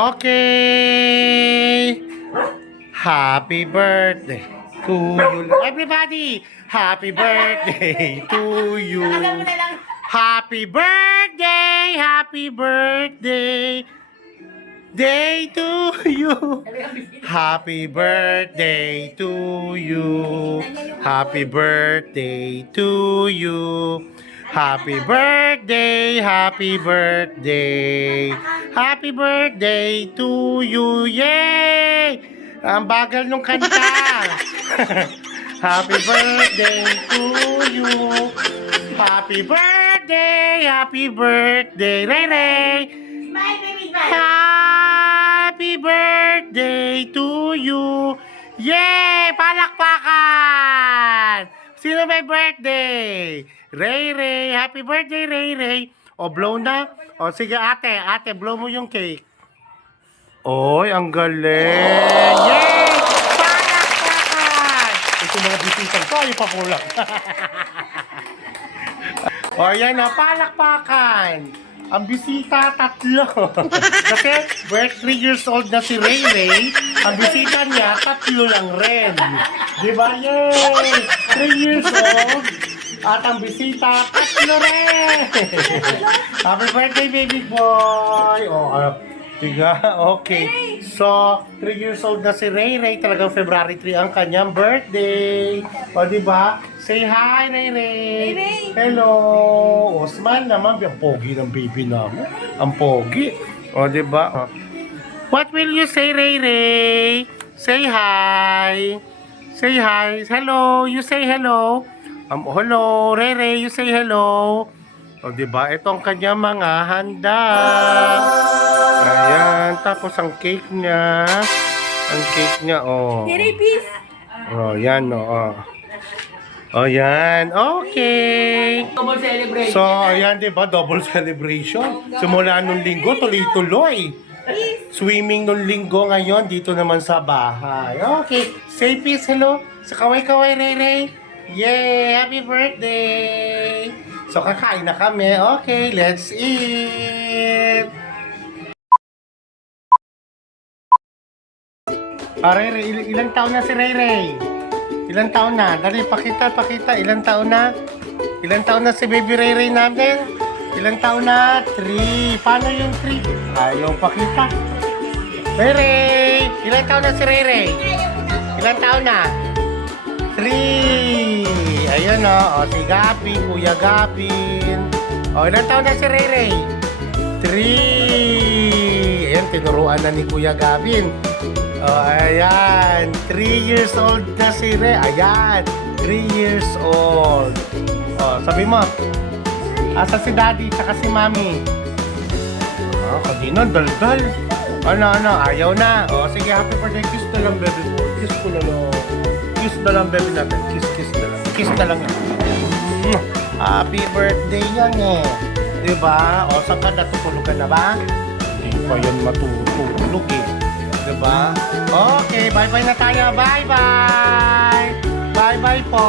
Okay. Happy birthday to you. Everybody, happy birthday to you. Happy birthday, happy birthday. Day to you. Happy birthday to you. Happy birthday to you. Happy birthday, happy birthday. Happy birthday to you. Yay! Ang bagal nung kanta. Happy birthday to you. Happy birthday, happy birthday. Ray Ray. Smile, baby, smile. Happy birthday to you. Yay! Palakpakan! Sino may birthday? Ray Ray. Happy birthday, Ray Ray. O, blow na. O, sige ate. Ate, blow mo yung cake. Oy, ang galing. Yay! Palakpakan! Ito mga bisitang ko. Ay, papulak. O, yan na. Palakpakan. Ang bisita, 3. Kasi, 3 years old na si Ray Ray, ang bisita niya, 3 lang rin. Diba? Yay! 3 years old, at ang bisita, 3 rin. Happy birthday, baby boy! Tiga, okay. So, 3 years old na si Ray Ray, talagang February 3 ang kanyang birthday. O, diba? Say hi, Ray Ray. Hello. O, smile naman. Ang pogi ng baby namin. Ang pogi. O, diba? What will you say, Ray Ray? Say hi. Say hi. Hello. You say hello. Hello, Ray Ray. You say hello. O, diba? Ito ang kanyang mga handa. Ayan. Tapos ang cake niya. Ang cake niya, oh. Ray, peace. Oh, yan, oh. Oh, yan. Okay. Double celebration. So, ayan, diba? Double celebration. Simula nung linggo, tuloy-tuloy. Swimming nung linggo ngayon, dito naman sa bahay. Okay. Say peace, hello. Sa kaway-kaway, Ray Ray. Yay! Happy birthday! So, kakain na kami. Okay, let's eat! Ray Ray, ilang taon na si Ray Ray? Ilang taon na? Dali, pakita. Ilang taon na? Ilang taon na si baby Ray Ray namin? Ilang taon na? 3. Paano yung 3? Ayaw pakita. Ray Ray! Ilang taon na si Ray Ray? Ilang taon na? 3. Ayun o. Si Gabi, Kuya Gabin. O, ilang taon na si Ray Ray? 3. Ayan, tinuruan na ni Kuya Gabin. Oh, ayan. 3 years old na si Ray. Ayan. 3 years old. Oh, sabi mo. Asa si Daddy, tsaka si Mami. Oh, kanina, daldal. Ano, ayaw na. Oh, sige, happy birthday. Kiss na lang, baby boy. Kiss ko na lang. Kiss na lang, baby natin. Kiss na lang. Kiss na lang yan. Happy birthday yan eh. Diba? O, saan ka natutulog ka na ba? Hindi pa yan matutulog eh. Diba? Okay, bye-bye na tayo. Bye-bye! Bye-bye po!